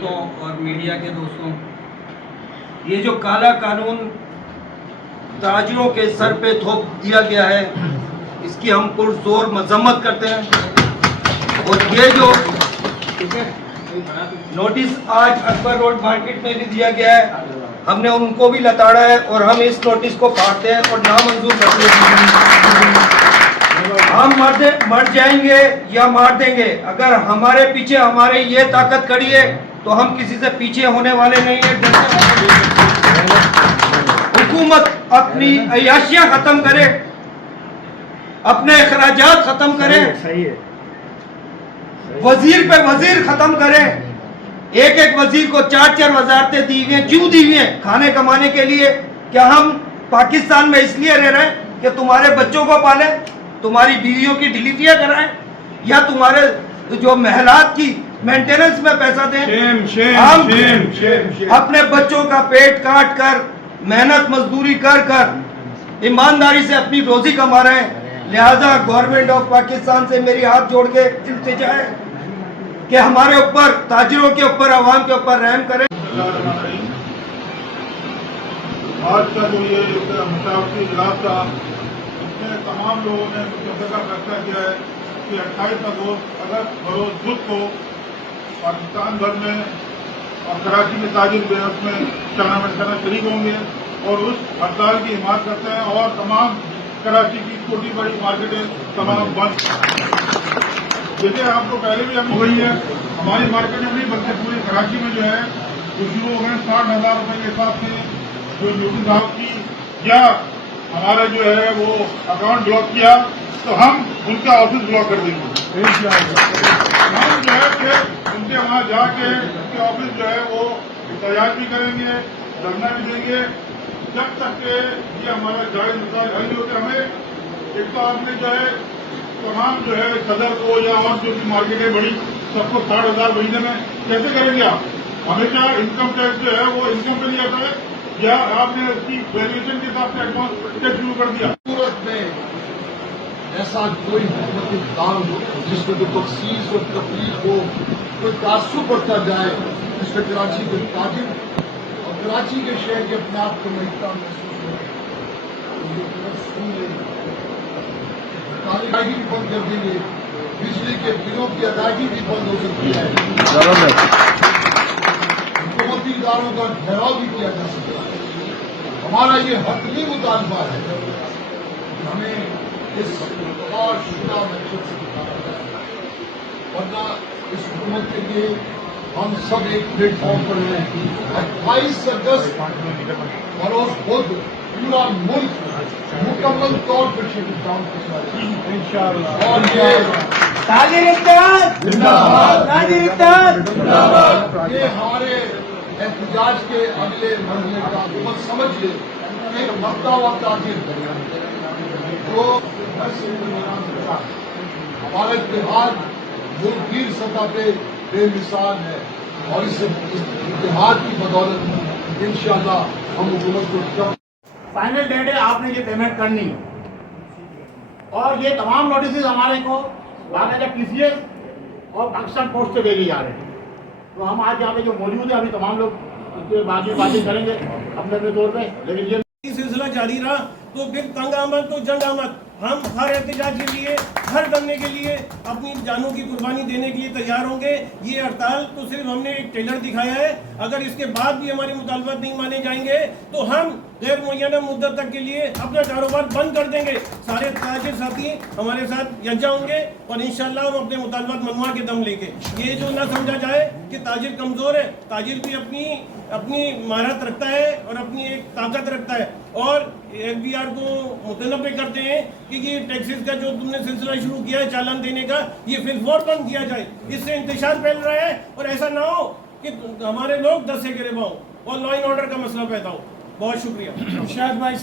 اور میڈیا کے دوستوں، یہ جو کالا قانون تاجروں کے سر پہ تھوپ دیا گیا ہے، اس کی ہم پرزور مذمت کرتے ہیں۔ اور یہ جو نوٹس آج اکبر روڈ مارکیٹ میں بھی دیا گیا ہے، ہم نے ان کو بھی لتاڑا ہے اور ہم اس نوٹس کو پھاڑتے ہیں اور نامنظور کرتے ہیں۔ ہم مر جائیں گے یا مار دیں گے، اگر ہمارے پیچھے ہمارے یہ طاقت کھڑی ہے تو ہم کسی سے پیچھے ہونے والے نہیں ہیں۔ حکومت اپنی عیاشیاں ختم کرے، اپنے اخراجات ختم کرے، وزیر پہ وزیر ختم کرے۔ ایک ایک وزیر کو 4 وزارتیں دی ہوئی ہیں، کیوں دی ہوئی ہیں؟ کھانے کمانے کے لیے۔ کیا ہم پاکستان میں اس لیے رہ رہے ہیں کہ تمہارے بچوں کو پالیں، تمہاری بیویوں کی ڈلیوریاں کرائیں، یا تمہارے جو محلات کی مینٹیننس میں پیسہ دیں؟ ہم اپنے بچوں کا پیٹ کاٹ کر، محنت مزدوری کر کر ایمانداری سے اپنی روزی کما رہے ہیں۔ لہذا گورنمنٹ آف پاکستان سے میری ہاتھ جوڑ کے التجا ہے کہ ہمارے اوپر، تاجروں کے اوپر، عوام کے اوپر رحم کریں۔ آج کا جو یہ مشاورتی اجلاس تھا، اس میں تمام لوگوں نے متفقہ فیصلہ کیا ہے کہ 28 اگست بدھ کو پاکستان بھر میں اور کراچی کے تاجر بیس میں چانا مشانہ شریک ہوں گے اور اس ہڑتال کی حمایت کرتے ہیں، اور تمام کراچی کی چھوٹی بڑی مارکیٹیں تمام بند۔ جیسے آپ کو پہلے بھی ہم ہو گئی ہے، ہماری مارکیٹیں نہیں بلکہ پوری کراچی میں جو ہے وہ شروع ہو گئے 60,000 روپے کے حساب سے جو ڈیوٹی صاحب کی، یا ہمارا جو ہے وہ اکاؤنٹ بلاک کیا تو ہم ان کا آفس بلاک کر دیں گے۔ ہم جو ہے کہ ان کے وہاں جا کے ان کے آفس جو ہے وہ احتجاج بھی کریں گے، دھرنا بھی دیں گے، جب تک کہ یہ ہمارا جائز مسائل حل نہیں ہوتے۔ ہمیں ایک تو آپ نے جو ہے تمام جو ہے صدر کو یا اور جو بھی مارکیٹیں بڑی، سب کو 60,000 مہینے میں کیسے کریں گے آپ؟ ہمیشہ انکم ٹیکس جو ہے وہ انکم پہ نہیں آتا ہے، یا آپ نے اس کی ویلیویشن کے حساب سے ایڈوانس ٹیکس شروع کر دیا؟ صورت میں ایسا کوئی حکومتی اقدام جس میں کوئی تخصیص اور تفریق ہو، کوئی تعصب بڑھتا جائے، جس میں کراچی کے تاجر اور کراچی کے شہر کے اپنے آپ کو ملتا محسوس ہو، پانی ادائیگی بھی بند کر دیں گے، بجلی کے بلوں کی ادائیگی بھی بند ہو سکتی ہے، حکومتی اداروں کا گھیراؤ بھی کیا جا سکتا ہے۔ ہمارا یہ حتمی مطالبہ ہے کہ ہمیں اس اور شدہ مقصد سے نکالا جائے، ورنہ اس حکومت کے لیے ہم سب ایک پلیٹ فارم پر ہیں۔ 28 اگست بروز بدھ پورا ملک مکمل طور پر شہید کام کرنا ہے انشاءاللہ۔ اور یہ تاجر اتحاد زندہ باد، تاجر اتحاد زندہ باد۔ یہ ہمارے احتجاج کے اگلے مرحلے کا حکومت سمجھ لے، ایک مرتا ہوا تاجر جو ہمارا اتحاد ملکگیر سطح پہ بے مثال ہے، اور اس اتحاد کی بدولت انشاءاللہ ہم حکومت کو فائنل ڈیٹ ہے، آپ نے یہ پیمنٹ کرنی ہے، اور یہ تمام نوٹسز ہمارے کو باقاعدہ TCS اور پاکستان پوسٹ سے بھیجے جا رہے ہیں۔ تو ہم آج یہاں پہ جو موجود ہیں، ابھی تمام لوگ اس کے بعد باتیں کریں گے اپنے اپنے طور پہ، لیکن یہ سلسلہ جاری رہا تو پھر تنگ آمد تو جنگ آمد۔ ہم ہر احتجاج کے لیے، ہر دھرنے کے لیے اپنی جانوں کی قربانی دینے کے لیے تیار ہوں گے۔ یہ ہڑتال تو صرف ہم نے ایک ٹریلر دکھایا ہے، اگر اس کے بعد بھی ہمارے مطالبات نہیں مانے جائیں گے تو ہم غیر معینہ مدت تک کے لیے اپنا کاروبار بند کر دیں گے۔ سارے تاجر ساتھی ہمارے ساتھ یکجا ہوں گے اور انشاءاللہ ہم اپنے مطالبات منوا کے دم لیں گے۔ یہ جو نہ سمجھا جائے کہ تاجر کمزور ہے، تاجر بھی اپنی مہارت رکھتا ہے اور اپنی ایک طاقت رکھتا ہے، اور FBR کو متنبع کرتے ہیں کہ یہ ٹیکسز کا جو تم نے سلسلہ شروع کیا ہے چالان دینے کا، یہ فی الفور بند کیا جائے۔ اس سے انتشار پھیل رہا ہے اور ایسا نہ ہو کہ ہمارے لوگ دس سے گرفتار ہوں اور لا اینڈ آرڈر کا مسئلہ پیدا ہو۔ بہت شکریہ۔ شاہد بھائی